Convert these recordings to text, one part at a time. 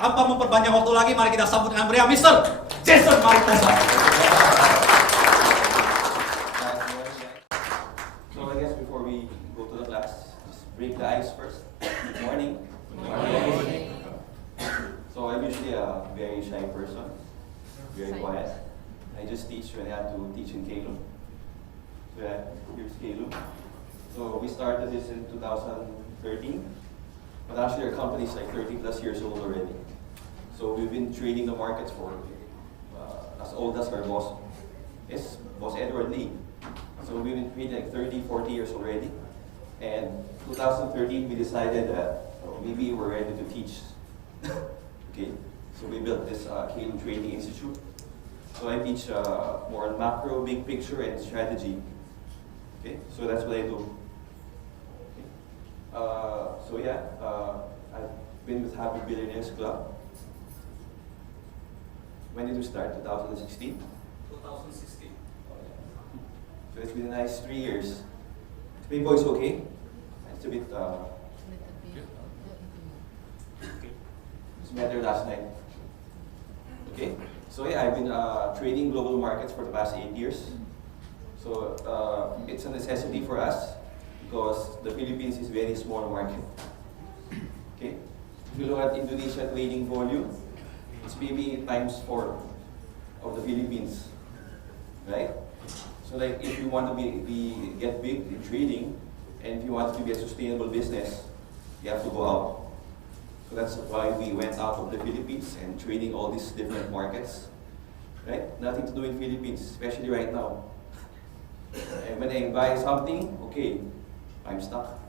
tanpa memperpanjang waktu lagi, mari kita sambut dengan meriah Mr. Jason Maritosa. So I guess before we go to the class, just break the ice first. Good morning. Good morning. So I'm usually a very shy person, very quiet. I just teach when I have to teach in Kalo. So yeah, here's Kalo. So we started this in 2013, but actually our company is like 30 plus years old already. So we've been trading the markets for as old as our boss is, Boss Edward Lee. So we've been trading like 30, 40 years already. And 2013 we decided that maybe we're ready to teach. Okay, so we built this Kalo Trading Institute. So I teach more on macro, big picture, and strategy. Okay, so that's what I do. Okay. So yeah, I've been with Happy Billionaires Club. When did we start? 2016? 2016. So it's been a nice 3 years. Is my voice okay? It's a bit, it's better last night. Okay? So yeah, I've been trading global markets for the past 8 years. So it's a necessity for us because the Philippines is a very small market. Okay? If you look at Indonesia trading volume, it's maybe times 4 of the Philippines, right? So like if you want to get big in trading, and if you want it to be a sustainable business, you have to go out. So that's why we went out of the Philippines and trading all these different markets, right? Nothing to do in Philippines, especially right now. And when I buy something, okay, I'm stuck.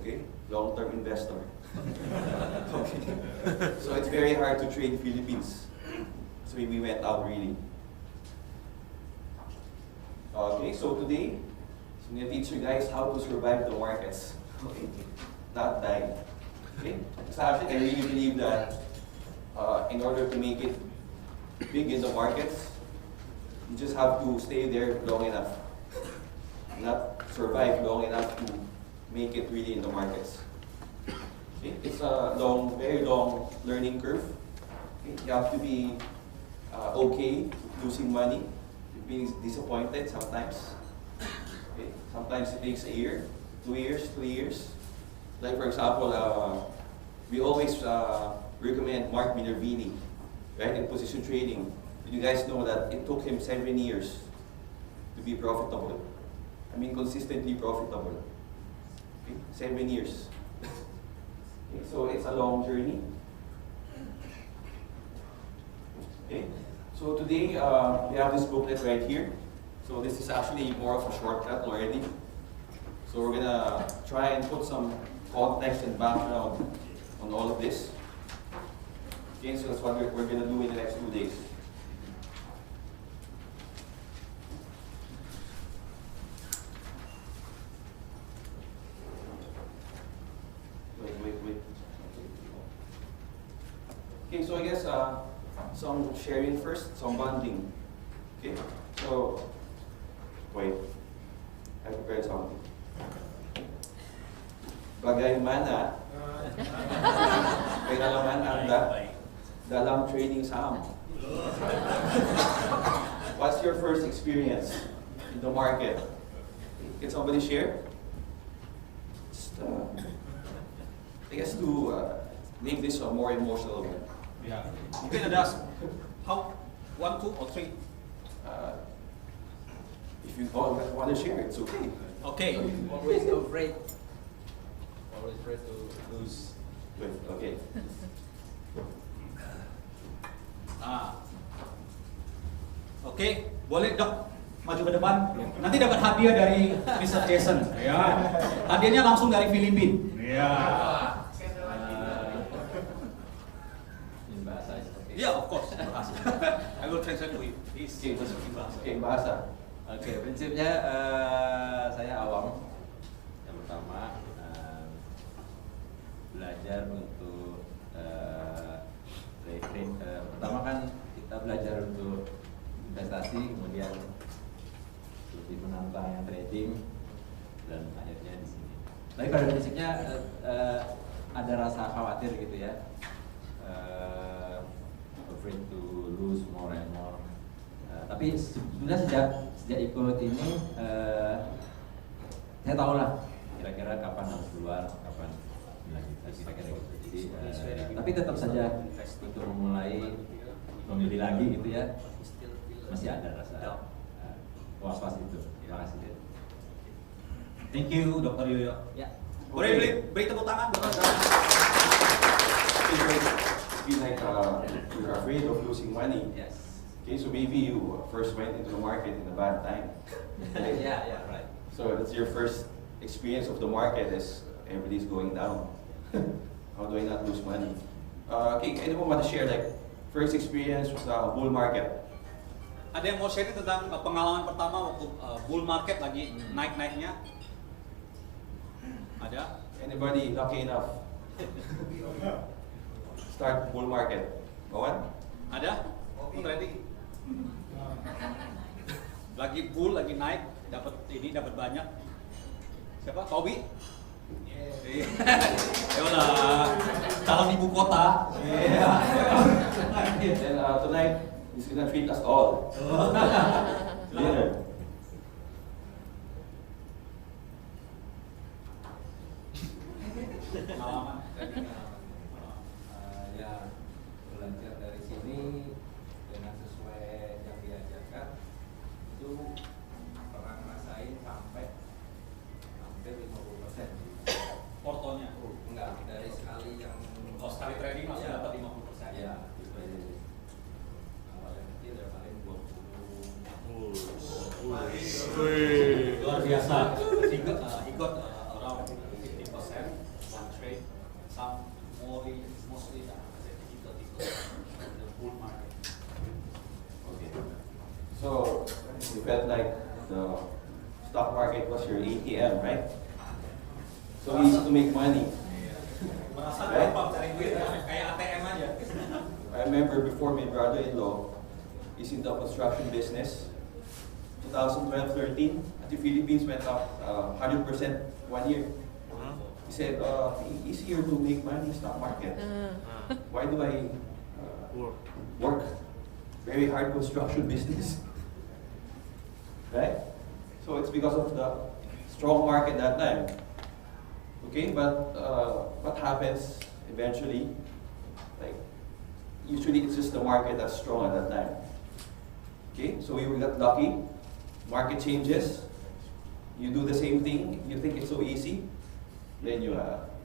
Okay, long-term investor. Okay. So it's very hard to trade Philippines. So we went out really. Okay, so today, I'm going to teach you guys how to survive the markets. Okay, not die. Okay, so actually I really believe that in order to make it big in the markets, you just have to stay there long enough. Not survive long enough to make it really in the markets. Okay? It's a long, very long learning curve. Okay? You have to be okay losing money, being disappointed sometimes. Okay? Sometimes it takes a year, 2 years, 3 years. Like for example, we always recommend Mark Minervini, right, in position trading. You guys know that it took him 7 years to be profitable. I mean, consistently profitable. Okay? 7 years. Okay, so it's a long journey. Okay, so today we have this booklet right here. So this is actually more of a shortcut already. So we're gonna try and put some context and background on all of this. Okay, so that's what we're gonna do in the next 2 days. Wait. Okay, so I guess some sharing first, some bonding. Okay, so wait, I prepared something. Bagaimana naman ang dalang trading sa amo? What's your first experience in the market? Can somebody share? Just, I guess to make this a more emotional one. Yeah. You can ask how 1, 2, or 3. If you all want to share, it's okay. Okay. Always afraid. Always afraid to lose. Good. Okay. Oke, boleh dok maju ke depan. Nanti dapat hadiah dari Mr. Jason. Ya. Hadiahnya langsung dari Filipina. Ya. In bahasa is okay. Yeah, of course. I will translate for you. Please. Okay, bahasa. Oke, prinsipnya saya awam. Yang pertama belajar untuk pertama kan kita belajar untuk investasi, kemudian lebih menantang yang trading, dan akhirnya di sini. Tapi pada prinsipnya ada rasa khawatir gitu ya. Tapi sebenarnya sejak ikut ini saya tahu lah kira-kira kapan harus keluar, kapan dilanjutkan kira-kira gitu. Jadi tapi tetap saja untuk memulai memilih lagi gitu ya, masih ada rasa was-was itu. Terima kasih. Thank you, Dr. Yoyo. Ya. Boleh beri tepuk tangan. It's been like you're afraid of losing money. Yes. Okay, so maybe you first went into the market in a bad time. Right? Yeah, right. So that's your first experience of the market is everybody's going down. How do I not lose money? Okay, anyone want to share like first experience with the bull market? Ada yang mau share tentang pengalaman pertama waktu bull market lagi naik-naiknya? Ada? Anybody lucky enough? Start bull market. Go on. Ada? Ready? Lagi bull, lagi naik, dapat ini, dapat banyak. Siapa? Kobi? Iya. Yolah, calon ibu kota. Iya. Then tonight he's gonna treat us all. Dinner. Pengalaman. Ya belajar dari sini dengan sesuai yang diajarkan itu pernah ngerasain sampai hampir 50%. Portonya. Enggak, dari sekali yang Sekali trading langsung ya, dapat 50%. ya itu aja. Kalau yang kecil ya paling 20. Luar biasa. He got around 50% one trade. Some mostly the bull market. Okay. So you felt like the stock market was your ATM, right? So easy to make money. Merasa Right? gampang cari duit kayak ATM aja. I remember before my brother-in-law is in the construction business. 2012-13, at the Philippines went up 100% 1 year. He said, easier to make money in stock market. Why do I work very hard construction business? Right? So it's because of the strong market that time. Okay, but what happens eventually? Like, usually it's just the market that's strong at that time. Okay, so we got lucky. Market changes. You do the same thing. You think it's so easy, then you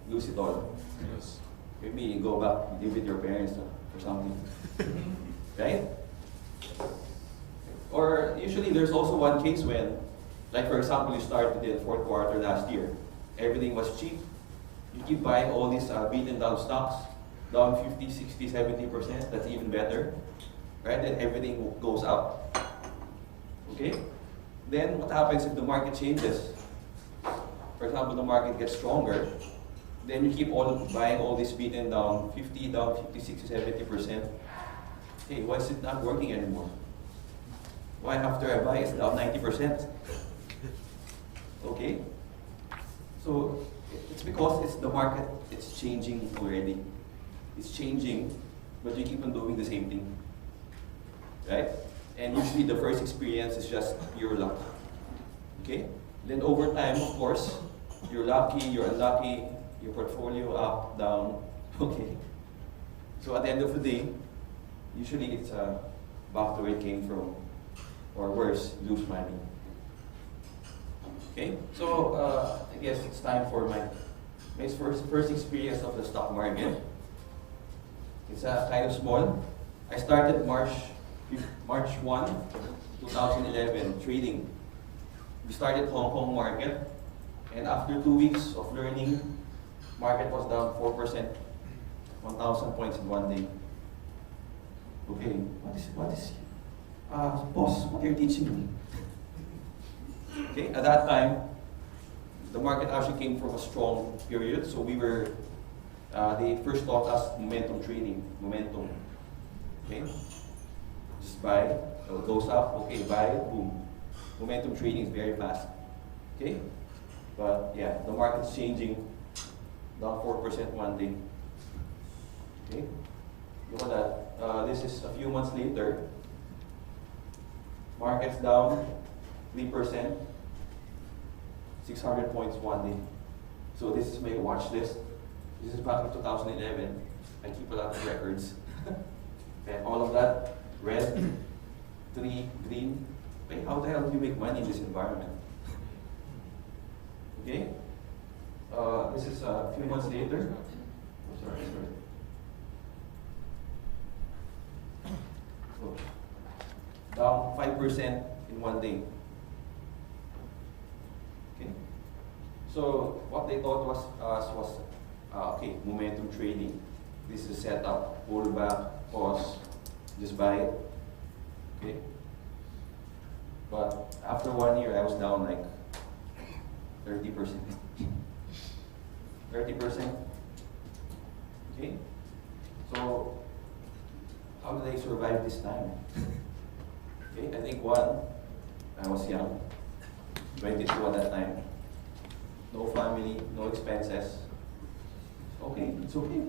lose it all. Yes. Maybe you go back, live with your parents or something, right? Or usually there's also one case when, like for example, you started in the fourth quarter last year. Everything was cheap. You keep buying all these beaten down stocks, down 50, 60, 70%, that's even better. Right? Then everything goes up. Okay? Then what happens if the market changes? For example, the market gets stronger, then you keep buying all this beaten down, 50, down 50, 60, 70%. Hey, why is it not working anymore? Why after I buy it's down 90%? Okay? So it's because it's the market, it's changing already. It's changing, but you keep on doing the same thing. Right? And usually the first experience is just pure luck. Okay? Then over time, of course, you're lucky, you're unlucky, your portfolio up, down. Okay? So at the end of the day, usually it's back to where it came from. Or worse, lose money. Okay? So I guess it's time for my first experience of the stock market. It's kind of small. I started March 1, 2011, trading. We started Hong Kong market, and after 2 weeks of learning, market was down 4%, 1,000 points in 1 day. Okay, what is, boss, what are you teaching me? Okay, at that time, the market actually came from a strong period, so we were, they first taught us momentum trading, momentum. Okay, just buy, it goes up, okay, buy it, boom. Momentum trading is very fast. Okay, but yeah, the market's changing, down 4% 1 day. Okay, look at that. This is a few months later. Markets down 3%, 600 points one day. So this is my watch list. This is back in 2011. I keep a lot of records. And all of that, red, 3, green. Wait, how the hell do you make money in this environment? Okay? This is a few months later. Oh, sorry. So, down 5% in one day. Okay? So what they thought was okay, momentum trading. This is set up, pull back, pause, just buy it. Okay? But after 1 year, I was down like 30%. 30%. Okay? So, how did I survive this time? Okay, I think one, I was young, 22 at that time. No family, no expenses. Okay, it's okay.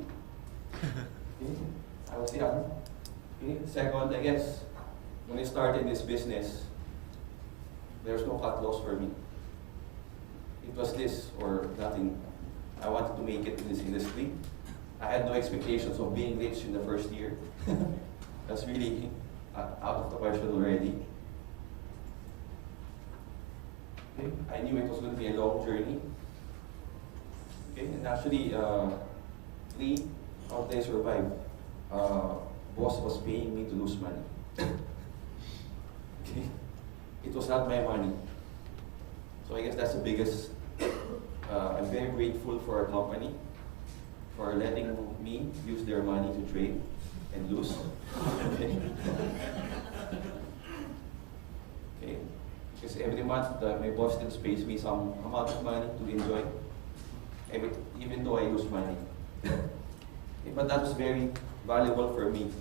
Okay, I was young. Okay, second, I guess, when I started this business, there's no cut loss for me. It was this or nothing. I wanted to make it in this industry. I had no expectations of being rich in the first year. That's really out of the question already. Okay, I knew it was going to be a long journey. Okay, and actually, 3 how did I survive? Boss was paying me to lose money. Okay, it was not my money. So I guess that's the biggest. I'm very grateful for our company for letting me use their money to trade and lose. Okay. Okay. Because every month my boss still pays me some amount of money to enjoy, even though I lose money. Okay. But that was very valuable for me.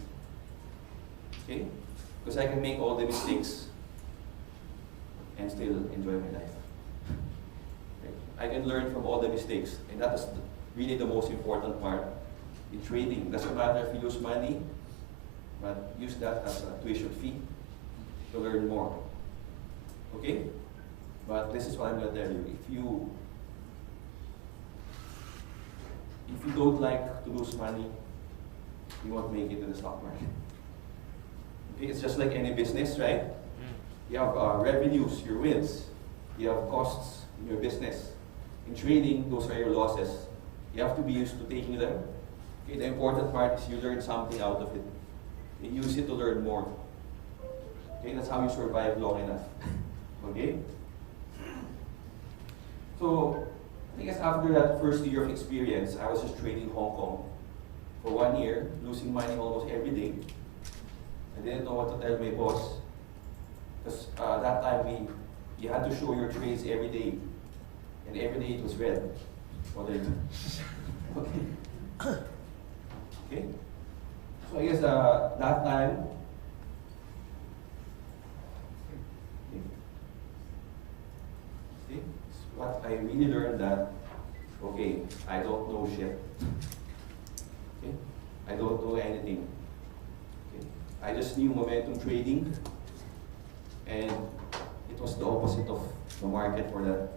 Okay, because I can make all the mistakes and still enjoy my life. I can learn from all the mistakes, and that is really the most important part in trading. Doesn't matter if you lose money, but use that as a tuition fee to learn more. Okay? But this is what I'm going to tell you. If you don't like to lose money, you won't make it in the stock market. Okay? It's just like any business, right? You have revenues, your wins. You have costs in your business. In trading, those are your losses. You have to be used to taking them. Okay, the important part is you learn something out of it. You use it to learn more. Okay, that's how you survive long enough. Okay? So, I guess after that first year of experience, I was just trading Hong Kong for 1 year, losing money almost every day. I didn't know what to tell my boss. Because that time you had to show your trades every day. And every day it was red. What I do? Okay. Okay. So I guess that time, see, what I really learned that, okay, I don't know shit. Okay, I don't know anything. Okay, I just knew momentum trading, and it was the opposite of the market for that.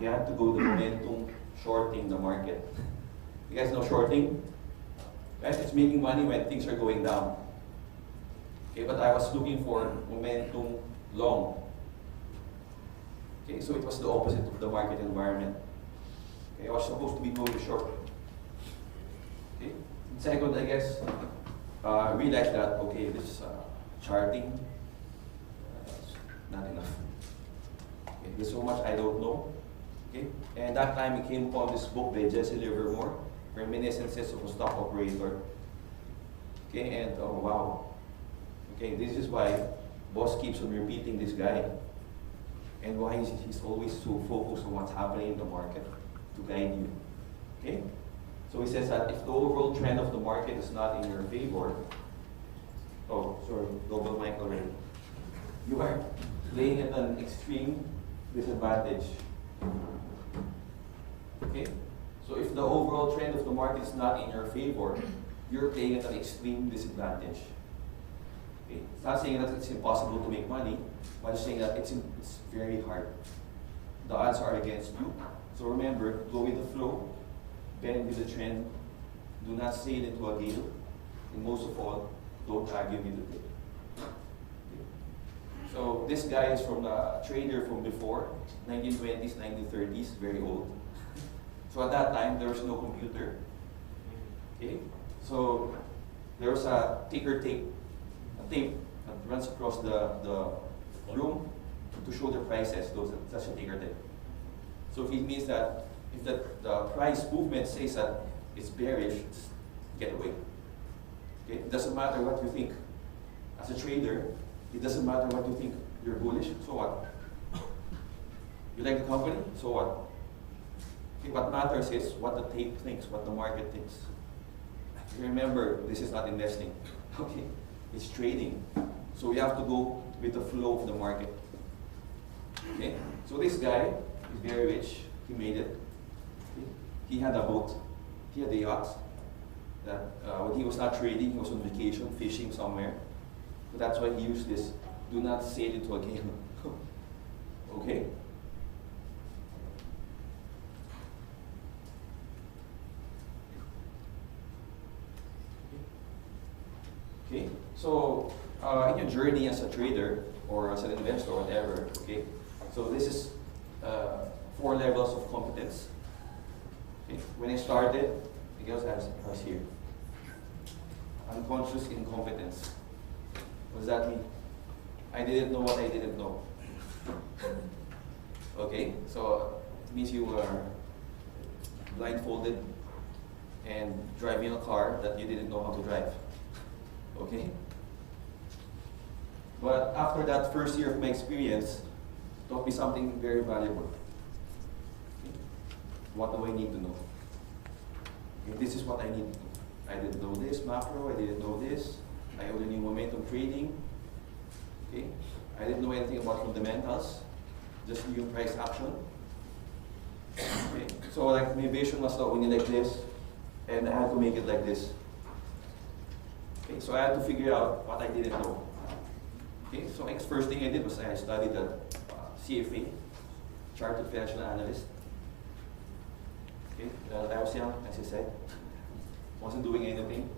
You have to go the momentum shorting the market. You guys know shorting? Right? It's making money when things are going down. Okay, but I was looking for momentum long. Okay, so it was the opposite of the market environment. Okay, I was supposed to be going short. Okay. Second, I guess, realized that okay, this charting is not enough. Okay, there's so much I don't know. Okay? And that time I came upon this book by Jesse Livermore, Reminiscences of a Stock Operator. Okay, and oh wow. Okay, this is why boss keeps on repeating this guy. And why he's always so focused on what's happening in the market to guide you. Okay? So he says that if the overall trend of the market is not in your favor, oh sorry, double mic already. You are playing at an extreme disadvantage. Okay? So if the overall trend of the market is not in your favor, you're playing at an extreme disadvantage. Okay? It's not saying that it's impossible to make money, but it's saying that it's very hard. The odds are against you. So remember, go with the flow, bend with the trend, do not sail into a gale, and most of all, don't argue with the day. Okay. So this guy is from a trader from before, 1920s, 1930s, very old. So at that time, there was no computer. Okay? So there was a ticker tape, a tape that runs across the room to show the prices. That's a ticker tape. So it means that if the price movement says that it's bearish, just get away. Okay? It doesn't matter what you think. As a trader, it doesn't matter what you think. You're bullish, so what? You like the company, so what? Okay, what matters is what the tape thinks, what the market thinks. Remember, this is not investing. Okay, it's trading. So we have to go with the flow of the market. Okay, so this guy is very rich. He made it. Okay? He had a boat. He had a yacht. That when he was not trading, he was on vacation, fishing somewhere. So that's why he used this. Do not sail into a gale. Okay. Okay, so in your journey as a trader or as an investor or whatever, okay, so this is 4 levels of competence. Okay. When I started, I guess I was here. Unconscious incompetence. What does that mean? I didn't know what I didn't know. Okay, so it means you were blindfolded and driving a car that you didn't know how to drive. Okay? But after that first year of my experience, taught me something very valuable. Okay? What do I need to know? Okay, this is what I need to know. I didn't know this macro, I didn't know this. I only knew momentum trading. Okay? I didn't know anything about fundamentals, just knew price action. Okay? So like my vision was only like this, and I had to make it like this. Okay, so I had to figure out what I didn't know. Okay, so the first thing I did was I studied the CFA, Chartered Financial Analyst. Okay, I was young, as I said, wasn't doing anything.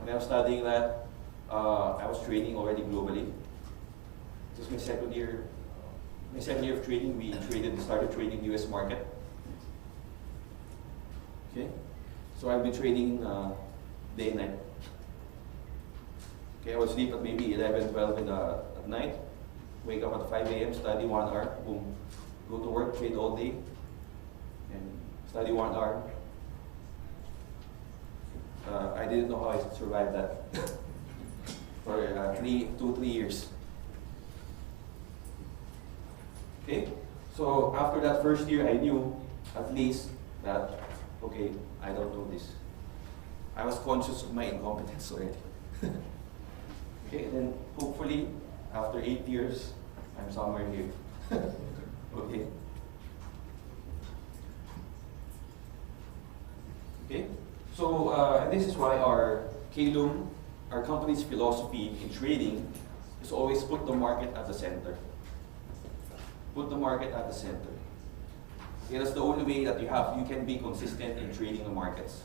When I was studying that, I was trading already globally. This was my second year. My second year of trading, we started trading US market. Okay, so I've been trading day and night. Okay, I would sleep at maybe 11, 12 at night, wake up at 5 a.m., study 1 hour, boom, go to work, trade all day, and study 1 hour. I didn't know how I survived that for 2-3 years. Okay, so after that first year, I knew at least that, okay, I don't know this. I was conscious of my incompetence already. Okay, and then hopefully after 8 years, I'm somewhere here. Okay. Okay, so and this is why our KLUM, our company's philosophy in trading, is always put the market at the center. Put the market at the center. Okay, that's the only way that you can be consistent in trading the markets.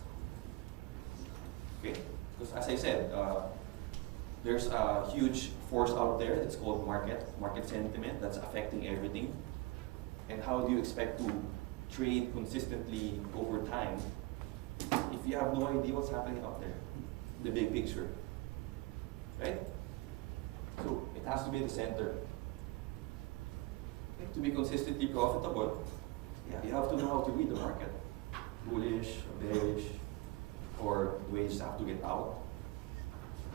Okay, because as I said, there's a huge force out there that's called market sentiment that's affecting everything. And how do you expect to trade consistently over time if you have no idea what's happening out there, the big picture, right? So it has to be at the center. Okay, to be consistently profitable, yeah, you have to know how to read the market. Bullish, bearish, or do we just have to get out?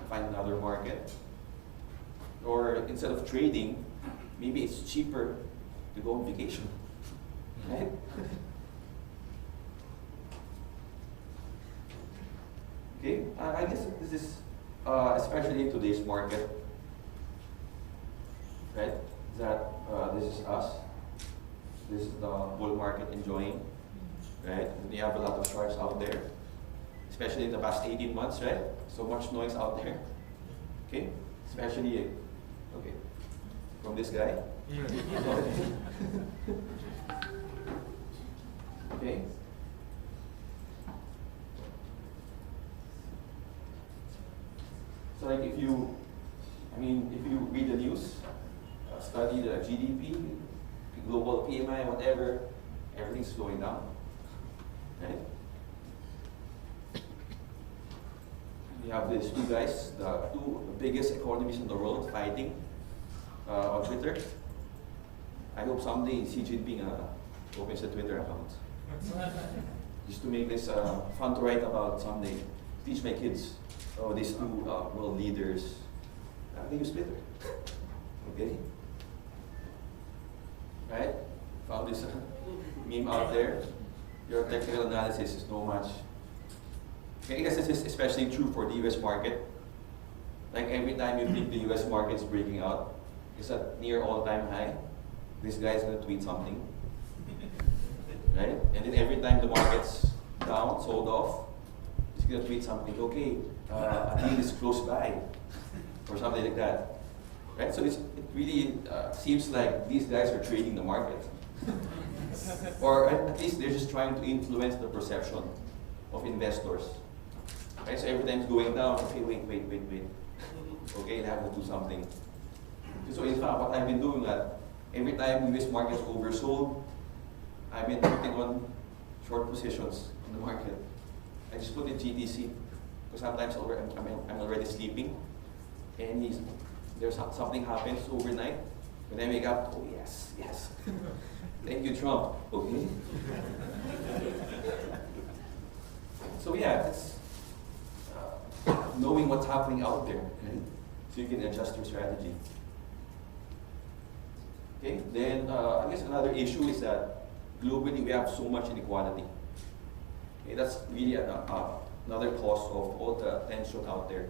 Find another market, or instead of trading, maybe it's cheaper to go on vacation, right? Okay, I guess this is especially in today's market, right? That this is us. This is the bull market enjoying, right? And you have a lot of sharks out there, especially in the past 18 months, right? So much noise out there. Okay, especially, okay, from this guy. Okay. So like if you read the news, study the GDP, global PMI, whatever, everything's slowing down, right? We have these two guys, the two biggest economies in the world, fighting on Twitter. I hope someday Xi Jinping opens a Twitter account. Just to make this fun to write about someday. Teach my kids. Oh, these two world leaders. They use Twitter. Okay? Right? Found this meme out there. Your technical analysis is no match. I guess this is especially true for the US market. Like every time you think the US market is breaking out, it's at near all-time high. This guy's gonna tweet something. Right? And then every time the market's down, sold off, he's gonna tweet something. Okay, a deal is close by, or something like that. Right? So it really seems like these guys are trading the market. Or at least they're just trying to influence the perception of investors. Right? So every time it's going down, okay, wait. Okay, I have to do something. So in fact, what I've been doing that every time US market's oversold, I've been putting on short positions in the market. I just put in GTC because sometimes I'm already sleeping, and there's something happens overnight. When I wake up, oh yes, thank you, Trump. Okay. So yeah, it's knowing what's happening out there, right? So you can adjust your strategy. Okay. Then I guess another issue is that globally we have so much inequality. Okay, that's really another cause of all the tension out there,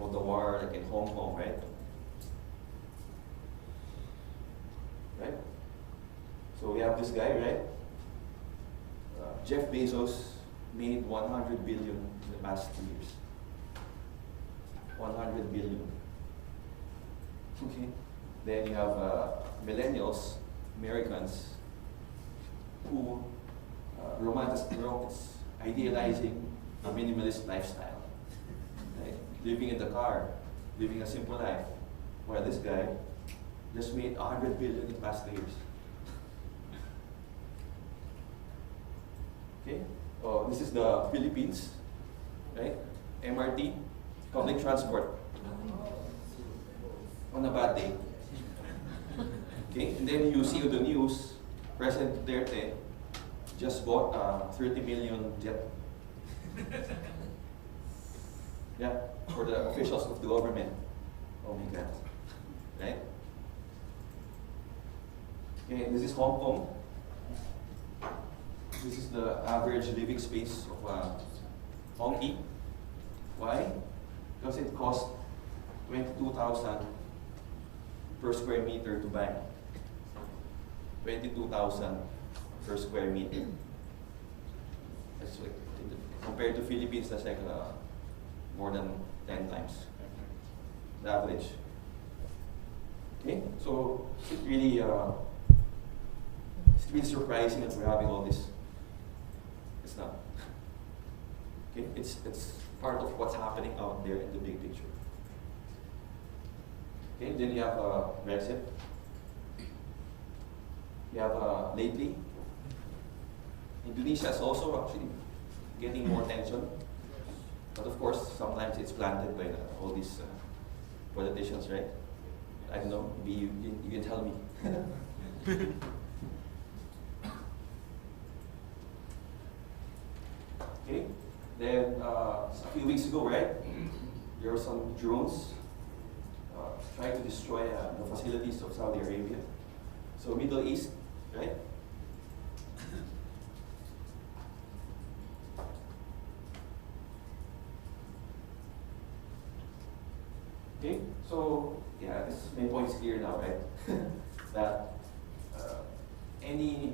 all the war like in Hong Kong, right? Right? So we have this guy, right? Jeff Bezos made 100 billion in the past 2 years. 100 billion. Okay. Then you have millennials, Americans, who idealizing a minimalist lifestyle, right? Living in the car, living a simple life. While this guy just made 100 billion in the past 2 years. Okay, this is the Philippines, right? MRT, public transport, on a bad day. Okay, and then you see on the news, President Duterte just bought a 30 million jet. Yeah, for the officials of the government. Oh my God, right? Okay, this is Hong Kong. This is the average living space of Honky. Why? Because it costs 22,000 per square meter to buy. 22,000 per square meter. That's like, compared to Philippines, that's like more than 10 times the average. Okay, so it's really surprising that we're having all this. It's not. Okay, it's part of what's happening out there in the big picture. Okay, then you have Brexit. You have lately, Indonesia is also actually getting more attention. But of course, sometimes it's planted by all these politicians, right? I don't know, maybe you can tell me. Okay, then a few weeks ago, right? There were some drones trying to destroy the facilities of Saudi Arabia. So Middle East, right? Okay, so yeah, this main point is clear now, right? That any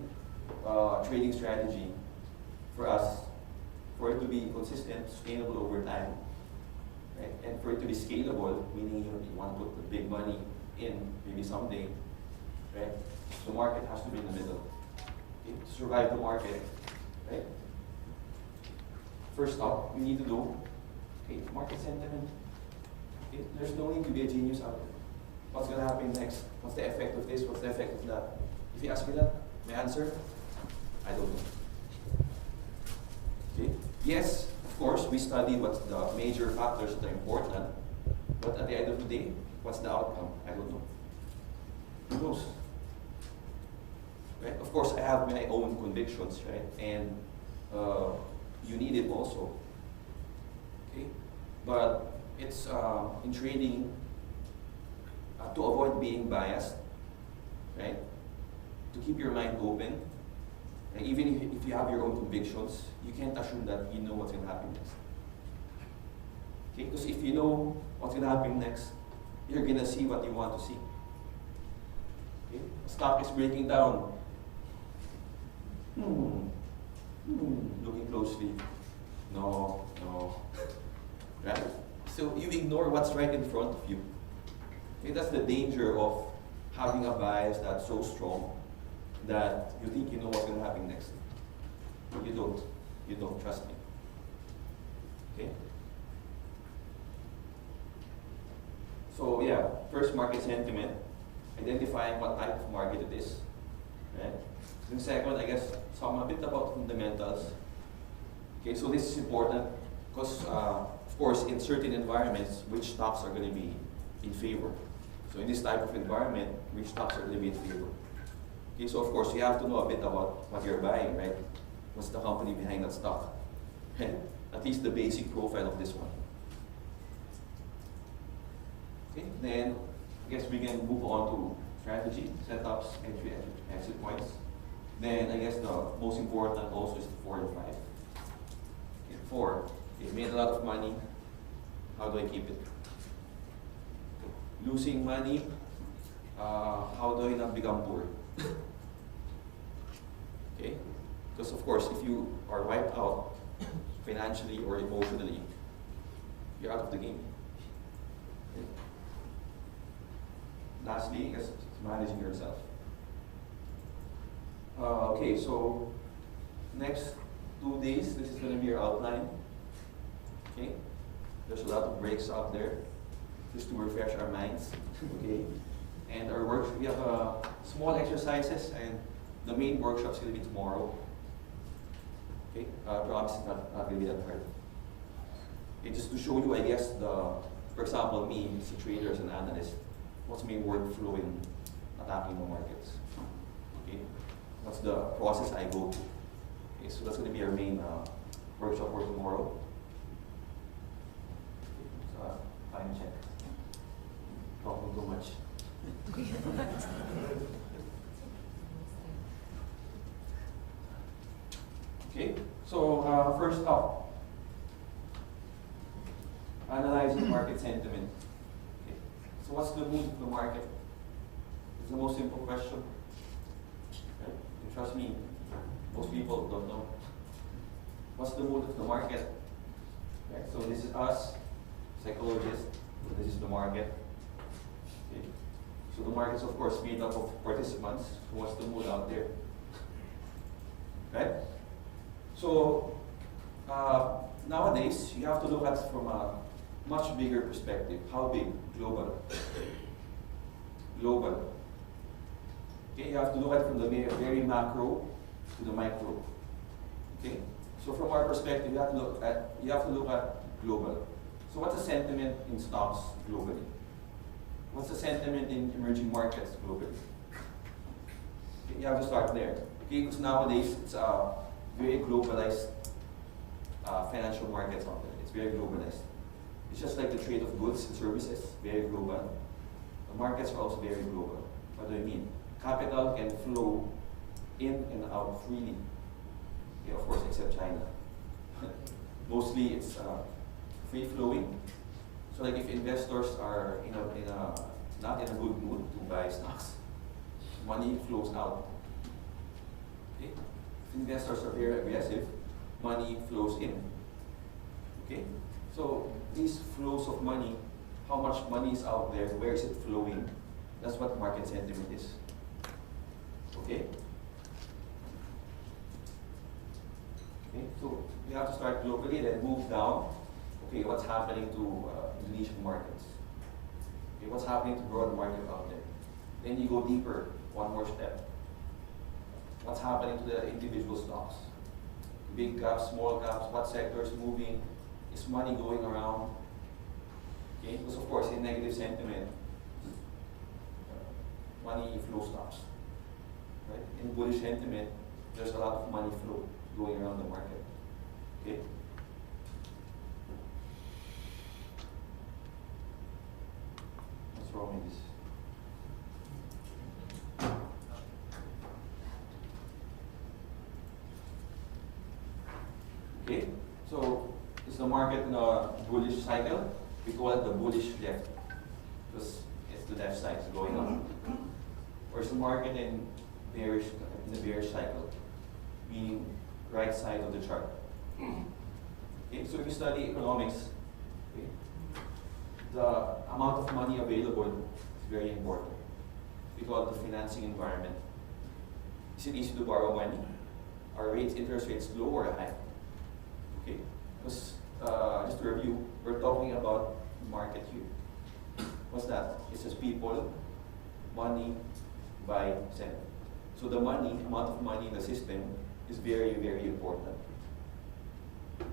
trading strategy for us, for it to be consistent, sustainable over time, right? And for for it to be scalable, meaning you want to put the big money in maybe someday, right? The market has to be in the middle. Okay? To survive the market, right? First up, we need to know, okay, market sentiment. Okay? There's no need to be a genius out there. What's going to happen next? What's the effect of this? What's the effect of that? If you ask me that, my answer, I don't know. Okay? Yes, of course, we studied what's the major factors that are important, but at the end of the day, what's the outcome? I don't know. Who knows? Right? Of course, I have my own convictions, right? And you need it also. Okay? But it's in trading to avoid being biased, right? To keep your mind open. And even if you have your own convictions, you can't assume that you know what's going to happen next. Okay? Because if you know what's going to happen next, you're going to see what you want to see. Okay? Stock is breaking down. Looking closely. No. Right? So you ignore what's right in front of you. Okay? That's the danger of having a bias that's so strong that you think you know what's going to happen next. You don't. You don't. Trust me. Okay? So yeah, first market sentiment, identifying what type of market it is. Right? And second, I guess, a bit about fundamentals. Okay, so this is important because, of course, in certain environments, which stocks are going to be in favor. So in this type of environment, which stocks are going to be in favor. Okay, so of course, you have to know a bit about what you're buying, right? What's the company behind that stock? At least the basic profile of this one. Okay, then I guess we can move on to strategy, setups, entry, exit points. Then I guess the most important also is the 4 and 5. Okay, 4, okay, made a lot of money. How do I keep it? Okay. Losing money, how do I not become poor? Okay, because of course, if you are wiped out financially or emotionally, you're out of the game. Okay. Lastly, I guess managing yourself. Okay, so next 2 days, this is going to be your outline. Okay, there's a lot of breaks out there, just to refresh our minds. Okay, and our work, we have small exercises, and the main workshop is going to be tomorrow. Okay, I promise it's not going to be that hard. Okay, just to show you, I guess, for example, me as a trader, as an analyst, what's my workflow in attacking the markets. Okay, what's the process I go through. Okay, so that's going to be our main workshop for tomorrow. Okay, so time check. Talking too much. Okay, so first up, analyzing market sentiment. Okay. So what's the mood of the market? It's the most simple question. Okay. And trust me, most people don't know. What's the mood of the market? Okay. So this is us, psychologists. This is the market. Okay. So the market's of course made up of participants. So what's the mood out there? Right? So nowadays, you have to look at it from a much bigger perspective. How big? Global. Global. Okay, you have to look at it from the very macro to the micro. Okay, so from our perspective, you have to look at global. So what's the sentiment in stocks globally? What's the sentiment in emerging markets globally? Okay, you have to start there. Okay, because nowadays it's very globalized financial markets out there. It's very globalized. It's just like the trade of goods and services, very global. The markets are also very global. What do I mean? Capital can flow in and out freely. Okay, of course, except China. Mostly it's free flowing. So like if investors are not in a good mood to buy stocks, money flows out. Okay? If investors are very aggressive, money flows in. Okay? So these flows of money, how much money is out there, where is it flowing? That's what market sentiment is. Okay? Okay, so we have to start locally, then move down. Okay, what's happening to Indonesian markets? Okay, what's happening to broad market out there? Then you go deeper, one more step. What's happening to the individual stocks? Big caps, small caps, what sector is moving? Is money going around? Okay, because of course in negative sentiment, money flow stops. Right? In bullish sentiment, there's a lot of money flow going around the market. Okay? What's wrong with this? Okay, so is the market in a bullish cycle? We call it the bullish left because it's the left side is going up. Or is the market in the bearish cycle, meaning right side of the chart? Okay, so if you study economics, okay, the amount of money available is very important. We call it the financing environment. Is it easy to borrow money? Are interest rates low or high? Okay, because just to review, we're talking about market here. What's that? It's just people, money, buy, sell. So the money, amount of money in the system is very, very important.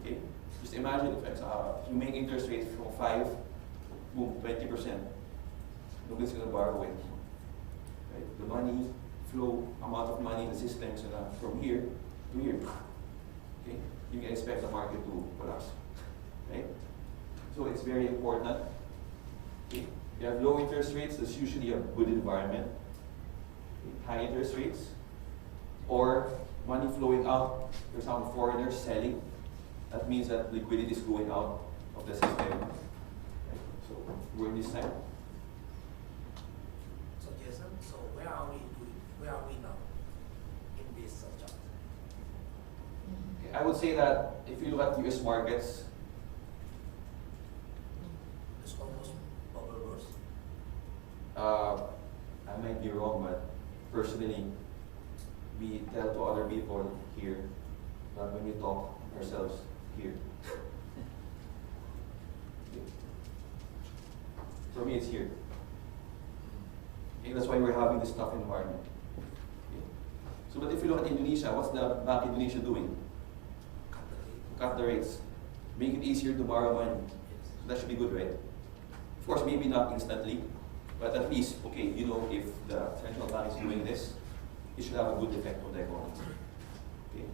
Okay, just imagine if you make interest rates from 5, boom, 20%. Nobody's going to borrow it. Right? The money flow, amount of money in the system is from here to here. Okay, you can expect the market to collapse. Right? So it's very important. Okay. You have low interest rates, that's usually a good environment. Okay. High interest rates, or money flowing out, for example, foreigners selling. That means that liquidity is going out of the system. Right. So we're in this time. So Jason, so where are we doing? Where are we now in this chart? Okay. I would say that if you look at US markets, It's almost bubble burst. I might be wrong, but personally, we tell to other people here, but when we talk ourselves here. For me, it's here. Okay, that's why we're having this tough environment. Okay. So, but if you look at Indonesia, what's the Bank Indonesia doing? Cut the rates. Make it easier to borrow money. So that should be good, right? Of course, maybe not instantly, but at least, okay, you know, if the central bank is doing this, it should have a good effect on the economy. Okay.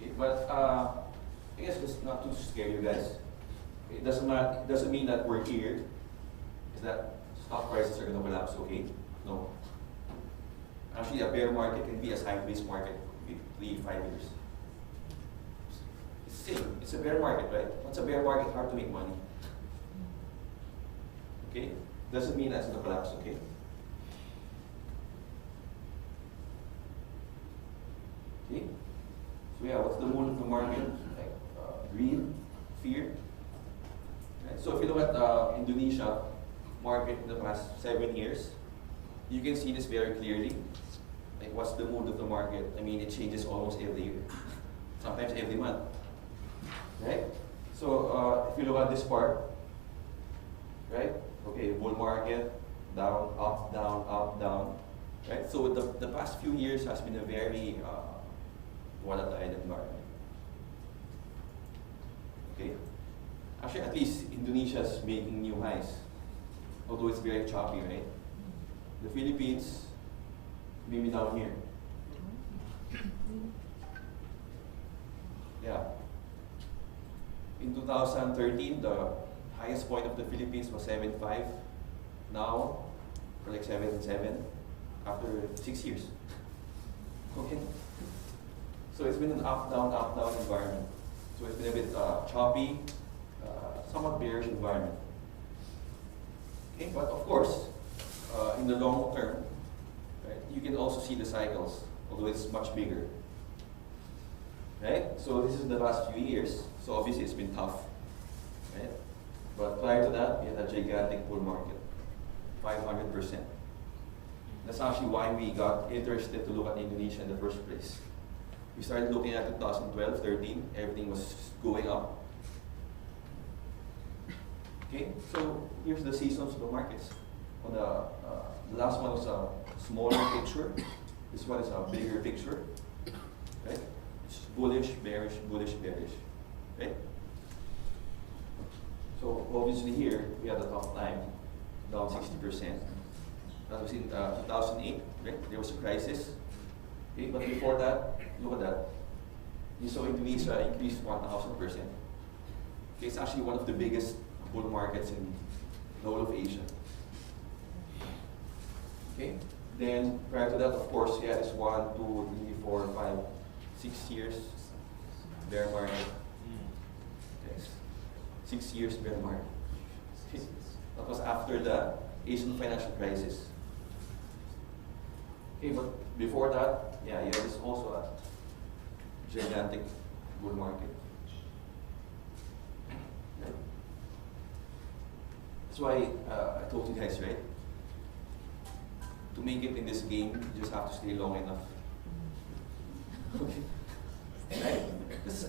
Okay, but I guess just not to scare you guys. Okay, it doesn't mean that we're here. Is that stock prices are going to collapse? Okay, no. Actually, a bear market can be a sideways market, 3, 5 years. It's the same. It's a bear market, right? What's a bear market? Hard to make money. Okay? Doesn't mean that's going to collapse, okay? Okay? So yeah, what's the mood of the market? Like greed, fear. Right? So if you look at Indonesia market in the past 7 years, you can see this very clearly. Like what's the mood of the market? I mean, it changes almost every year. Sometimes every month. Right? So if you look at this part, right? Okay, bull market, down, up, down. Right? So the past few years has been a very volatile environment. Okay? Actually, at least Indonesia is making new highs. Although it's very choppy, right? The Philippines, maybe down here. Yeah. In 2013, the highest point of the Philippines was 7.5. Now, we're like 7.7 after 6 years. Okay? So it's been an up, down environment. So it's been a bit choppy, somewhat bearish environment. Okay? But of course, in the long term, right, you can also see the cycles, although it's much bigger. right? So this is the last few years. So obviously it's been tough, right? But prior to that, we had a gigantic bull market, 500%. That's actually why we got interested to look at Indonesia in the first place. We started looking at 2012, 13, everything was going up. Okay, so here's the seasons of the markets. On the last one was a smaller picture. This one is a bigger picture, right? It's bullish, bearish, right? So obviously here we had a tough time, down 60%. That was in 2008, right? There was a crisis. Okay, but before that, look at that. You saw Indonesia increased 1,000%. Okay, it's actually one of the biggest bull markets in the whole of Asia. Okay, then prior to that, of course, yeah, it's 1, 2, 3, 4, 5, 6 years bear market. Yes. 6 years bear market. Okay. That was after the Asian financial crisis. Okay, but before that, yeah, this also a gigantic bull market. Yeah. That's why I told you guys, right? To make it in this game, you just have to stay long enough. Okay. Right? Because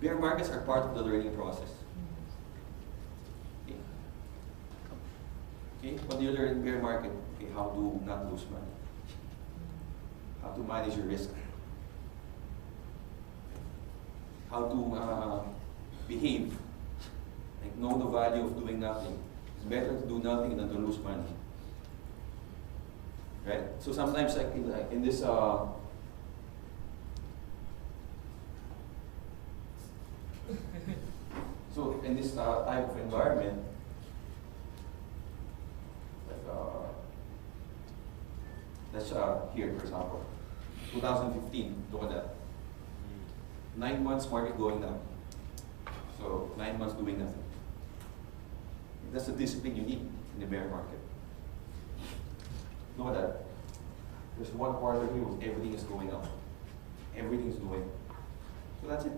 bear markets are part of the learning process. Okay. Okay. What do you learn in bear market? Okay, how to not lose money. How to manage your risk. How to behave. Like know the value of doing nothing. It's better to do nothing than to lose money. Right? So sometimes like in this so in this type of environment, like let's here for example, 2015, look at that. 9 months market going down. So 9 months doing nothing. That's the discipline you need in the bear market. Look at that. There's one quarter here where everything is going up. Everything is going. So that's it.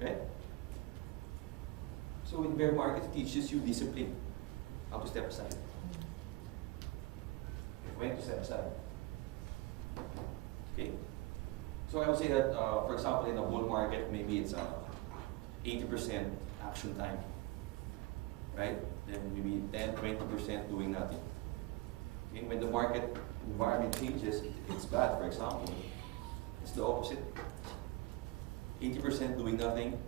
Right? So in bear market, it teaches you discipline. How to step aside. When to step aside. Okay? So I would say that, for example, in a bull market, maybe it's 80% action time. Right? Then maybe 10, 20% doing nothing. Okay? When the market environment changes, it's bad, for example. It's the opposite. 80% doing nothing.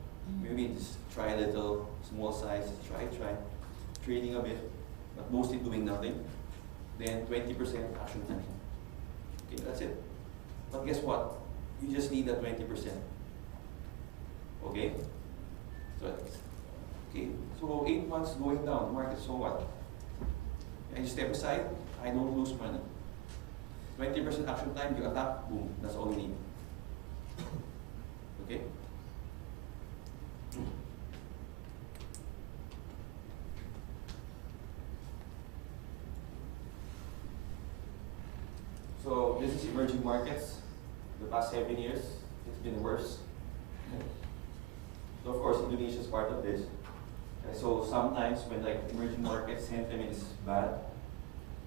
Maybe just try a little, small size, try. Trading a bit, but mostly doing nothing. Then 20% action time. Okay, that's it. But guess what? You just need that 20%. Okay? So 8 months going down, the market, so what? I just step aside, I don't lose money. 20% action time, you attack, boom, that's all you need. Okay? So this is emerging markets. The past 7 years, it's been worse. So of course, Indonesia is part of this. And so sometimes when like emerging market sentiment is bad,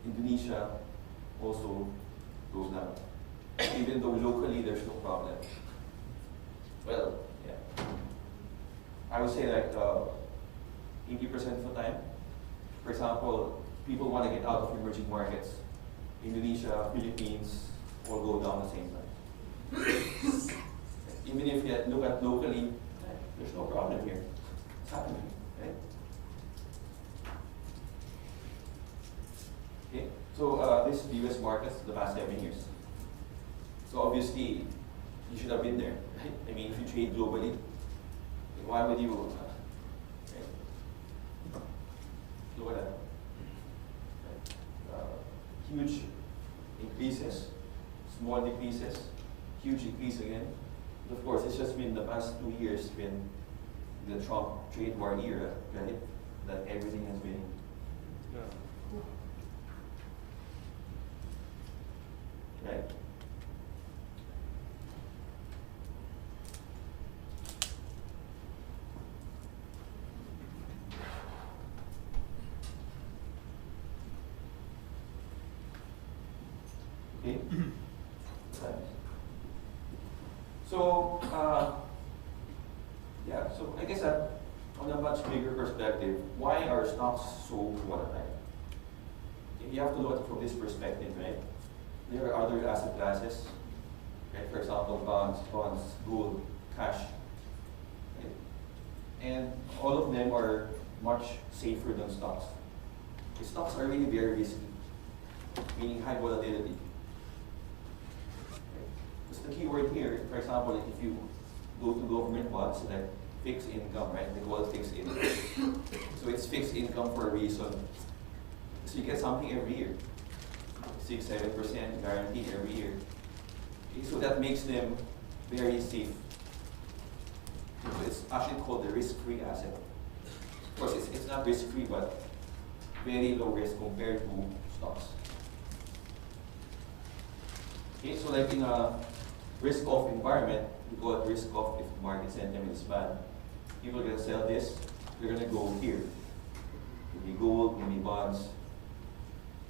Indonesia also goes down. Even though locally there's no problem. Well, yeah. I would say like 80% of the time. For example, people want to get out of emerging markets. Indonesia, Philippines all go down the same time. Even if you look at locally, there's no problem here. It's happening, right? Okay, so this is the US markets the past 7 years. So obviously, you should have been there, right? I mean, if you trade globally, why would you, right? Look at that. Huge increases, small decreases, huge increase again. But of course, it's just been the past 2 years been the Trump trade war era, right? That everything has been. Right? So, yeah, so I guess that on a much bigger perspective, why are stocks so volatile? You have to look at it from this perspective, right? There are other asset classes, right? For example, bonds, gold, cash, right? And all of them are much safer than stocks. The stocks are really very risky, meaning high volatility. Because the key word here, for example, if you go to government bonds, like fixed income, right? They call it fixed income. So it's fixed income for a reason. So you get something every year. 6-7% guaranteed every year. Okay, so that makes them very safe. So it's actually called the risk-free asset. Of course, it's not risk-free, but very low risk compared to stocks. Okay, so like in a risk-off environment, we call it risk-off if market sentiment is bad. People are going to sell this, they're going to go here. Maybe gold, maybe bonds.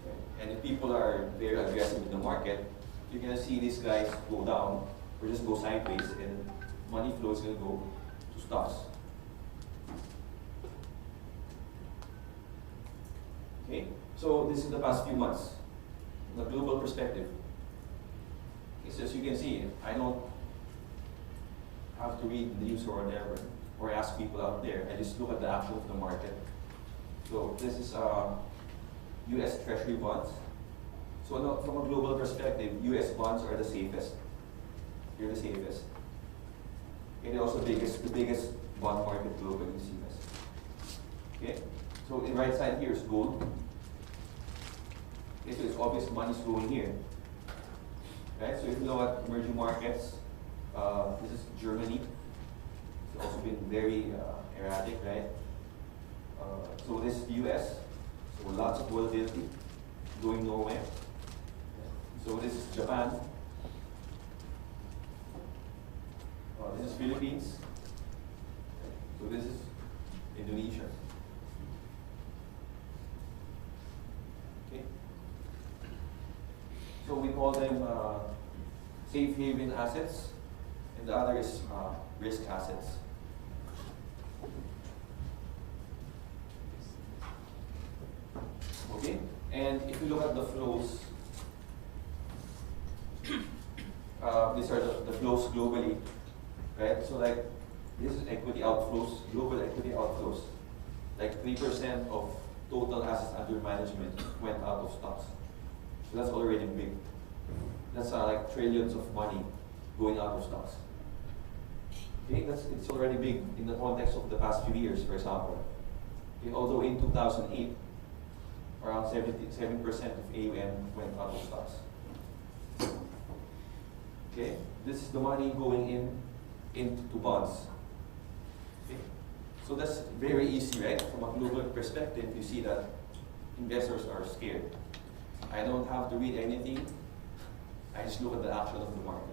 Right? And if people are very aggressive in the market, you're going to see these guys go down or just go sideways, and money flow is going to go to stocks. Okay, so this is the past few months, from a global perspective. Okay, so as you can see, I don't have to read the news or whatever, or ask people out there. I just look at the action of the market. So this is U.S. Treasury bonds. So no, from a global perspective, U.S. bonds are the safest. They're the safest. And they're also the biggest bond market globally is U.S. Okay. So the right side here is gold. Okay, so it's obvious money's going here. Right? So if you look at emerging markets, this is Germany. It's also been very erratic, right? So this is the US. So lots of volatility, going nowhere. So this is Japan. This is Philippines. So this is Indonesia. Okay. So we call them safe haven assets, and the other is risk assets. Okay, and if you look at the flows, these are the flows globally, right? So like this is equity outflows, global equity outflows. Like 3% of total assets under management went out of stocks. So that's already big. That's like trillions of money going out of stocks. Okay, it's already big in the context of the past few years, for example. Okay, although in 2008, around 77% of AUM went out of stocks. Okay, this is the money going into bonds. Okay, so that's very easy, right? From a global perspective, you see that investors are scared. I don't have to read anything. I just look at the action of the market.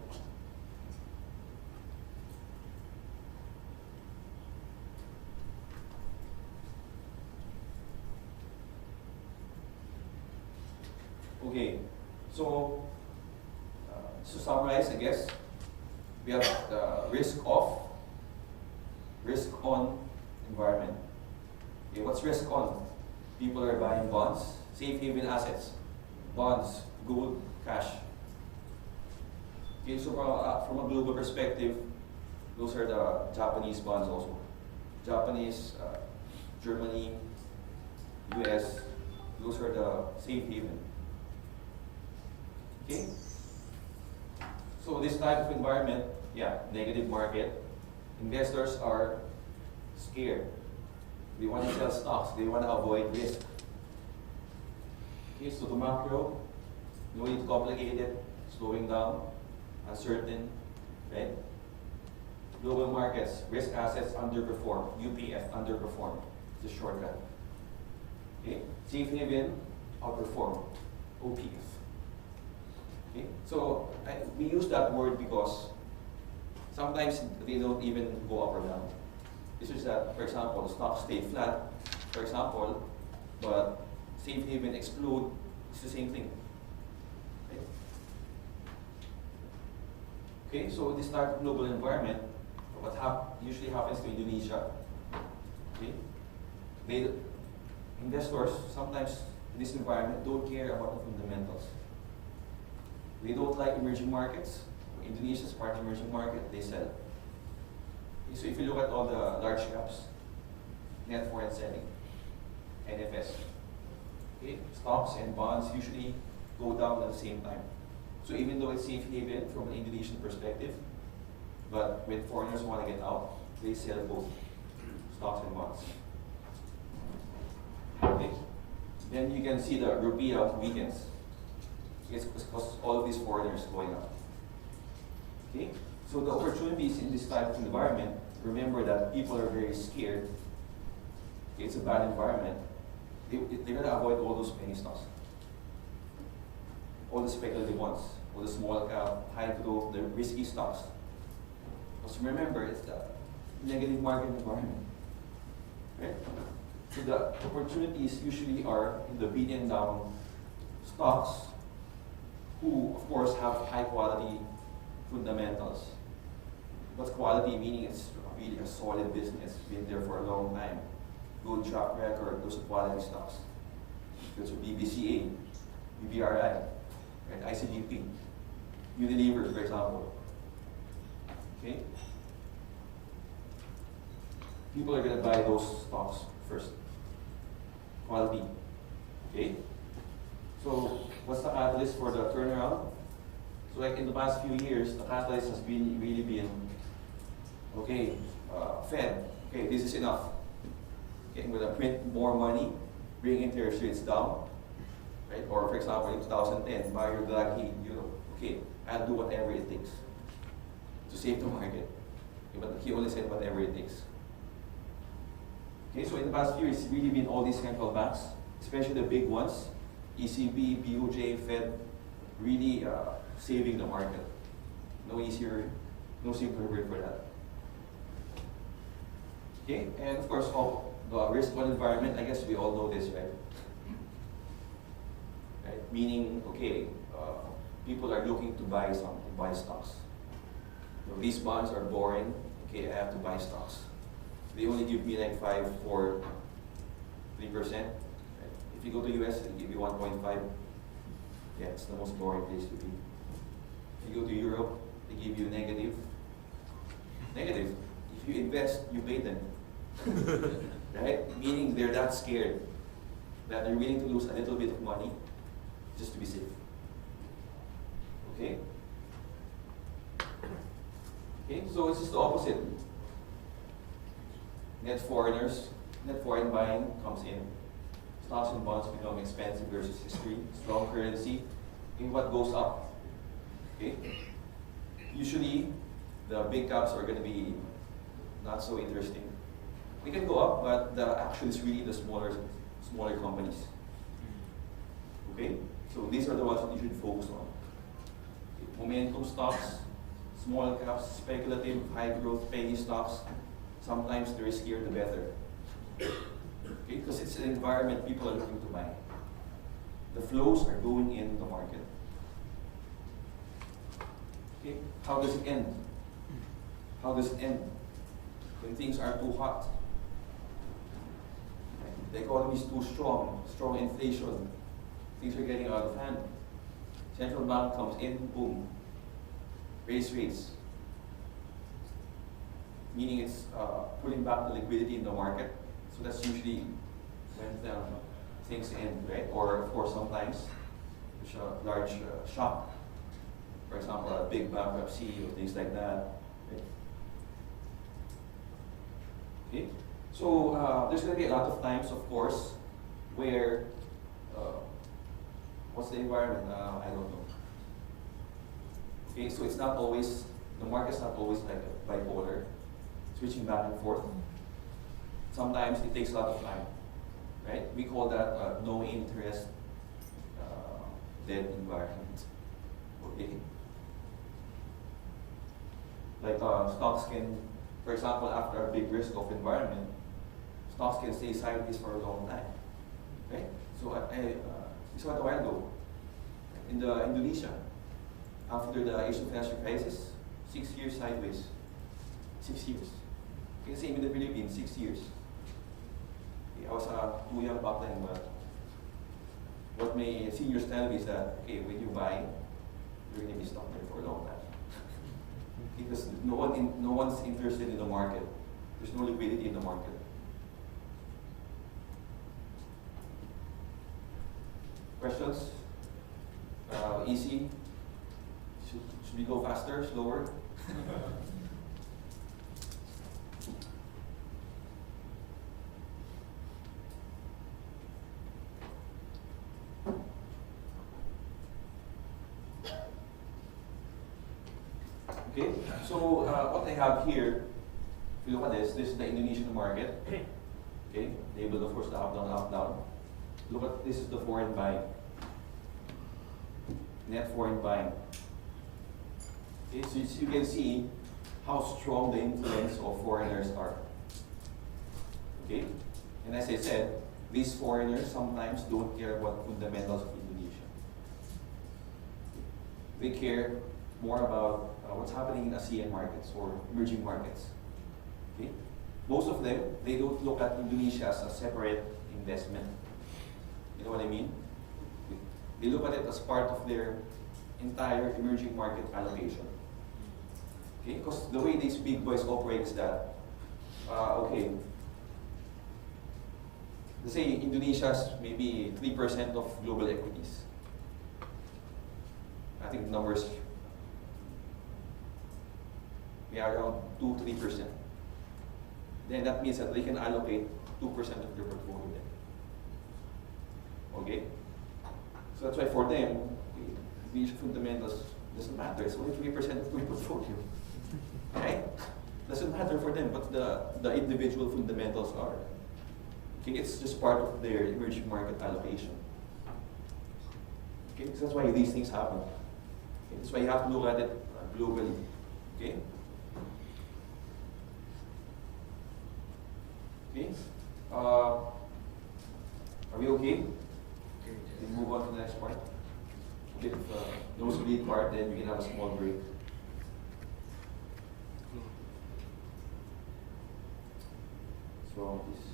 Okay, so to summarize, I guess, we have the risk on environment. Okay, what's risk on? People are buying bonds, safe haven assets, bonds, gold, cash. Okay, so from a global perspective, those are the Japanese bonds also. Japanese, Germany, US, those are the safe haven. Okay? So this type of environment, yeah, negative market, investors are scared. They want to sell stocks, they want to avoid risk. Okay, so the macro, no need to complicate it, slowing down, uncertain, right? Global markets, risk assets underperform, UPF underperform, it's a shortcut. Okay, safe haven, outperform, OPF. Okay, so we use that word because sometimes they don't even go up or down. This is that, for example, the stocks stay flat, for example, but safe haven explode, it's the same thing. Okay? Okay, so this type of global environment, what usually happens to Indonesia, okay, investors sometimes in this environment don't care about the fundamentals. They don't like emerging markets. Indonesia is part of emerging market, they sell. Okay, so if you look at all the large caps, net foreign selling, NFS, okay, stocks and bonds usually go down at the same time. So even though it's safe haven from an Indonesian perspective, but when foreigners want to get out, they sell both stocks and bonds. Okay. Then you can see the rupiah weakens. It's because all of these foreigners going out. Okay. So the opportunities in this type of environment, remember that people are very scared. Okay, it's a bad environment. They're gonna avoid all those penny stocks, all the speculative ones, all the small cap, high growth, the risky stocks. Because remember, it's the negative market environment. Right? So the opportunities usually are in the beaten down stocks who, of course, have high quality fundamentals. What's quality? Meaning it's really a solid business, been there for a long time, good track record, those are quality stocks. Those are BBCA, BBRI, right? ICGP, Unilever, for example. Okay? People are going to buy those stocks first. Quality. Okay? So, what's the catalyst for the turnaround? So, like in the past few years, the catalyst has really been, okay, Fed, okay, this is enough. Okay, I'm going to print more money, bring interest rates down, right? Or, for example, in 2010, Mario Draghi, okay, I'll do whatever it takes to save the market. Okay, but he only said whatever it takes. Okay, so in the past few years, it's really been all these central banks, especially the big ones, ECB, BOJ, Fed, really saving the market. No simpler word for that. Okay, and of course, the risk-on environment, I guess we all know this, right? Right? Meaning, okay, people are looking to buy something, buy stocks. So these bonds are boring, okay, I have to buy stocks. They only give me like 5 or 3%. Right? If you go to US, they give you 1.5. Yeah, it's the most boring place to be. If you go to Europe, they give you negative. Negative. If you invest, you pay them. Right? Meaning they're that scared that they're willing to lose a little bit of money just to be safe. Okay? Okay, so it's just the opposite. Net foreign buying comes in. Stocks and bonds become expensive versus history. Strong currency. And what goes up? Okay? Usually, the big caps are going to be not so interesting. They can go up, but the action is really the smaller companies. Okay? So these are the ones that you should focus on. Okay. Momentum stocks, small caps, speculative, high growth, penny stocks. Sometimes the riskier the better. Okay? Because it's an environment people are looking to buy. The flows are going in the market. Okay? How does it end? How does it end? When things are too hot. The economy is too strong inflation. Things are getting out of hand. Central bank comes in, boom, raise rates. Meaning it's pulling back the liquidity in the market. So that's usually when things end, right? Or of course sometimes there's a large shock. For example, a big bankruptcy or things like that. Right? Okay? So there's going to be a lot of times, of course, where, what's the environment? I don't know. Okay, so it's not always, the market's not always like bipolar, switching back and forth. Sometimes it takes a lot of time, right? We call that no interest, dead environment. Okay? Like stocks can, for example, after a big risk of environment, stocks can stay sideways for a long time, right? So we saw it a while ago in Indonesia, after the Asian financial crisis, 6 years sideways. 6 years. Okay, same in the Philippines, 6 years. Okay, I was too young back then, but what my seniors tell me is that, okay, when you buy, you're going to be stuck there for a long time. Because no one's interested in the market. There's no liquidity in the market. Questions? Easy? Should we go faster, slower? Okay, so what I have here, if you look at this is the Indonesian market. Okay, labeled of course the up, down, up, down. Look at, this is the foreign buying. Net foreign buying. Okay, so you can see how strong the influence of foreigners are. Okay, and as I said, these foreigners sometimes don't care about fundamentals of Indonesia. They care more about what's happening in ASEAN markets or emerging markets. Okay, most of them, they don't look at Indonesia as a separate investment. You know what I mean? They look at it as part of their entire emerging market allocation. Okay, because the way these big boys operate is that, okay, let's say Indonesia's maybe 3% of global equities. I think the numbers, we are around 2-3%. Then that means that they can allocate 2% of their portfolio then. Okay? So that's why for them, these fundamentals doesn't matter. It's only 3% of my portfolio. Right? Doesn't matter for them, but the individual fundamentals are. Okay, it's just part of their emerging market allocation. Okay, so that's why these things happen. Okay, that's why you have to look at it globally. Okay? Okay? Are we okay? We move on to the next part. Okay, if nosebleed part, then we can have a small break. So this.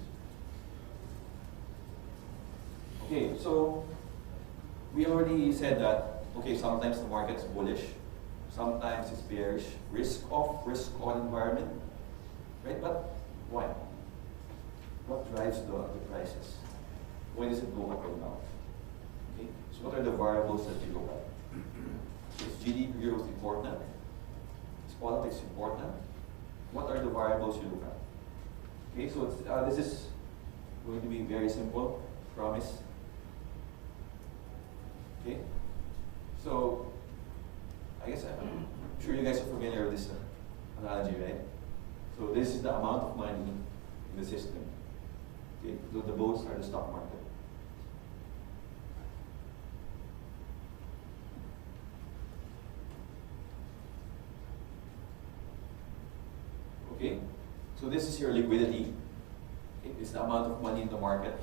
Okay, so we already said that, okay, sometimes the market's bullish, sometimes it's bearish, risk off, risk on environment, right? But why? What drives the prices? When does it go up and down? Okay, so what are the variables that you look at? Is GDP growth important? Is politics important? What are the variables you look at? Okay, so it's, this is going to be very simple, promise. Okay, so I guess I'm sure you guys are familiar with this analogy, right? So this is the amount of money in the system. Okay, the boats are the stock market. Okay, so this is your liquidity. Okay, it's the amount of money in the market.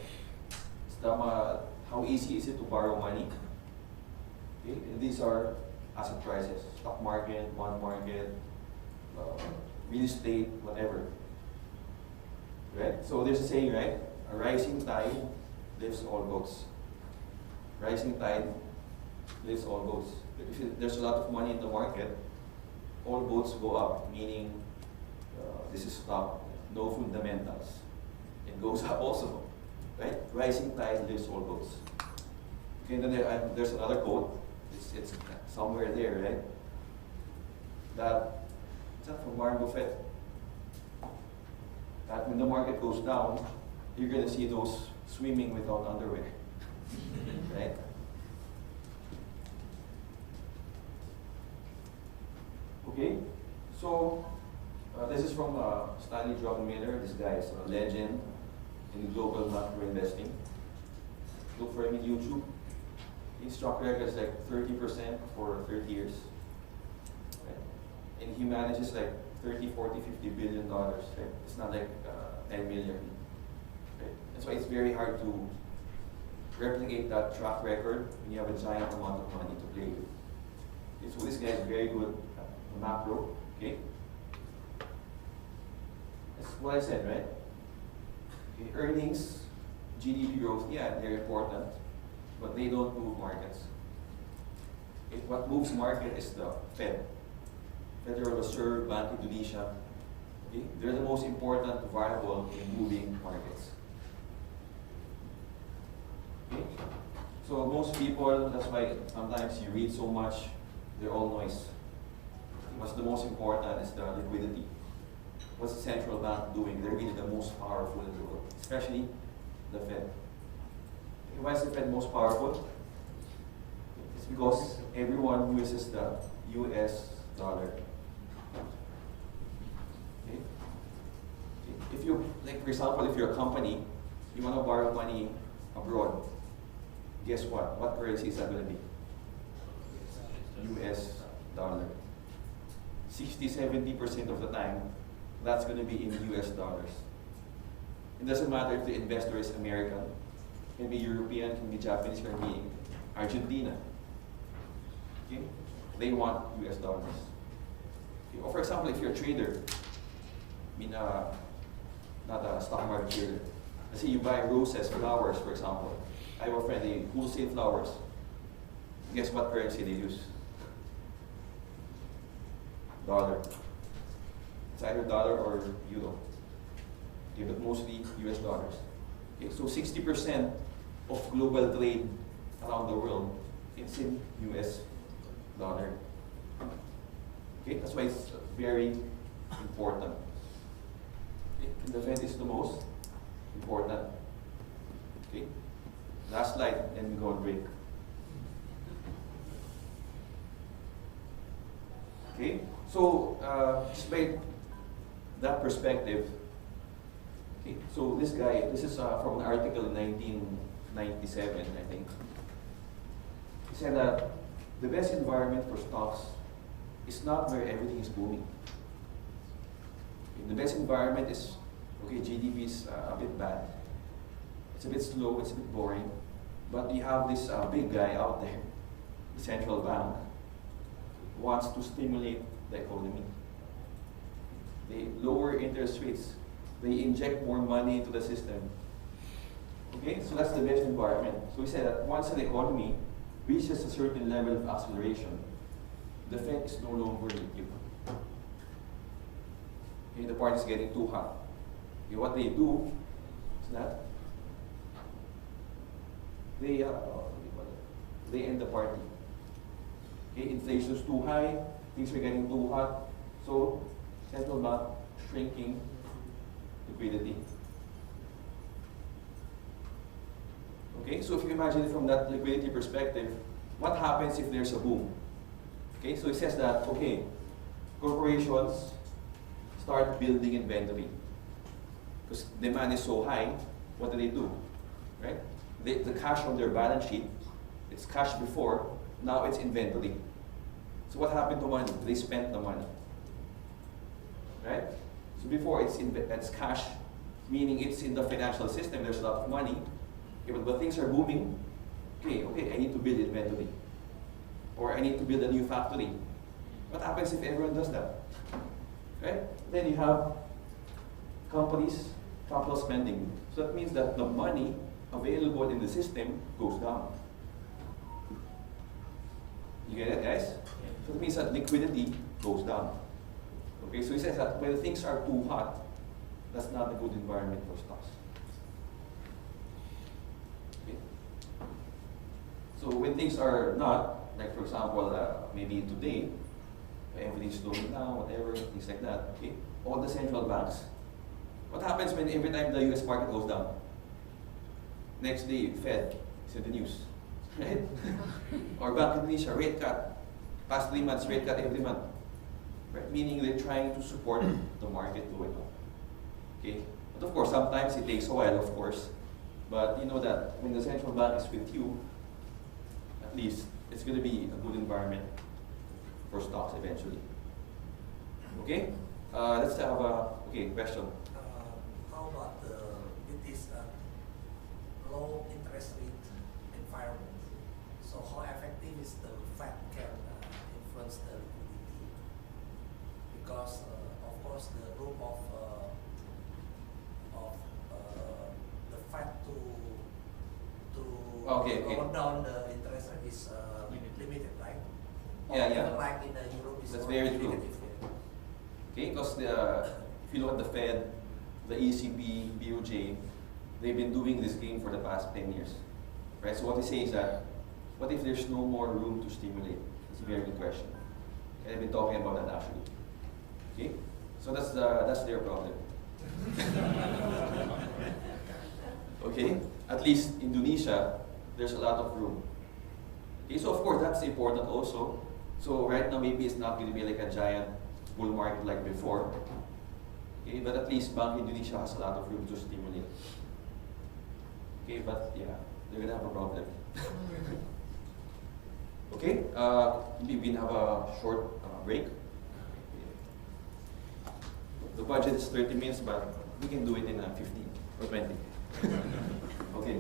It's the how easy is it to borrow money. Okay, and these are asset prices: stock market, bond market, real estate, whatever. Right? So there's a saying, right? A rising tide lifts all boats. Rising tide lifts all boats. If there's a lot of money in the market, all boats go up, meaning this is stock, no fundamentals. It goes up also, right? Rising tide lifts all boats. Okay, then there's another quote. It's somewhere there, right? It's not from Warren Buffett. That when the market goes down, you're going to see those swimming without underwear, right? Okay, so this is from Stanley Druckenmiller. This guy is a legend in global macro investing. Look for him in YouTube. His track record is like 30% for 30 years. Right? And he manages like 30, 40, 50 billion dollars. Right? It's not like 10 million. Right? That's why it's very hard to replicate that track record when you have a giant amount of money to play with. Okay, so this guy is very good at macro. Okay? That's what I said, right? Okay, earnings, GDP growth, yeah, they're important, but they don't move markets. Okay, what moves market is the Fed, Federal Reserve, Bank Indonesia. Okay, they're the most important variable in moving markets. Okay, so most people, that's why sometimes you read so much, they're all noise. What's the most important is the liquidity. What's the central bank doing? They're really the most powerful in the world, especially the Fed. Okay, why is the Fed most powerful? It's because everyone uses the US dollar. Okay? If you, like for example, if you're a company, you want to borrow money abroad, guess what? What currency is that going to be? US dollar. 60–70% of the time, that's going to be in US dollars. It doesn't matter if the investor is American, can be European, can be Japanese, can be Argentina. Okay? They want US dollars. Okay? Or for example, if you're a trader, I mean, not a stock market trader. Let's say you buy roses, flowers, for example. I have a friend, they wholesale flowers. Guess what currency they use? Dollar. It's either dollar or euro. Okay, but mostly US dollars. Okay, so 60% of global trade around the world, it's in US dollar. Okay, that's why it's very important. Okay, and the Fed is the most important. Okay, last slide, then we go on break. Okay, so just by that perspective, okay, so this guy, this is from an article in 1997, I think. He said that the best environment for stocks is not where everything is booming. Okay, the best environment is, okay, GDP is a bit bad. It's a bit slow, it's a bit boring, but you have this big guy out there, the central bank, wants to stimulate the economy. They lower interest rates. They inject more money into the system. Okay, so that's the best environment. So we said that once an economy reaches a certain level of acceleration, the Fed is no longer liquid. Okay, the party is getting too hot. Okay, what they do is that they end the party. Okay, inflation is too high, things are getting too hot, so central bank shrinking liquidity. Okay, so if you imagine it from that liquidity perspective, what happens if there's a boom? Okay, so it says that, okay, corporations start building inventory. Because demand is so high, what do? Right? The cash on their balance sheet, it's cash before, now it's inventory. So what happened to money? They spent the money. Right? So before it's cash, meaning it's in the financial system, there's a lot of money. Okay, but things are booming. Okay, I need to build inventory. Or I need to build a new factory. What happens if everyone does that? Right? Then you have companies, capital spending. So that means that the money available in the system goes down. You get it, guys? So that means that liquidity goes down. Okay, so he says that when things are too hot, that's not a good environment for stocks. Okay. So when things are not, like for example, maybe today, everything's slowing down, whatever, things like that, okay? All the central banks, what happens when every time the US market goes down? Next day, Fed, it's in the news, right? Or Bank Indonesia, rate cut. Past 3 months, rate cut every month. Right? Meaning they're trying to support the market going up. Okay? But of course, sometimes it takes a while, of course. But you know that when the central bank is with you, at least it's going to be a good environment for stocks eventually. Okay? Let's have a question. How about with this low interest rate environment? So how effective is the Fed can influence the liquidity? Because Okay, okay. Lower down the interest rate is limited, right? Yeah, yeah. Even like in Europe, is That's only very true. negative, yeah. Okay, because if you look at the Fed, the ECB, BOJ, they've been doing this game for the past 10 years. Right? So what they say is that, what if there's no more room to stimulate? That's a very good question. And I've been talking about that actually. Okay? So that's their problem. Okay? At least Indonesia, there's a lot of room. Okay, so of course that's important also. So right now maybe it's not going to be like a giant bull market like before. Okay, but at least Bank Indonesia has a lot of room to stimulate. Okay, but yeah, they're gonna have a problem. Okay, maybe we can have a short break. The budget is 30 minutes, but we can do it in 15 or 20. Okay.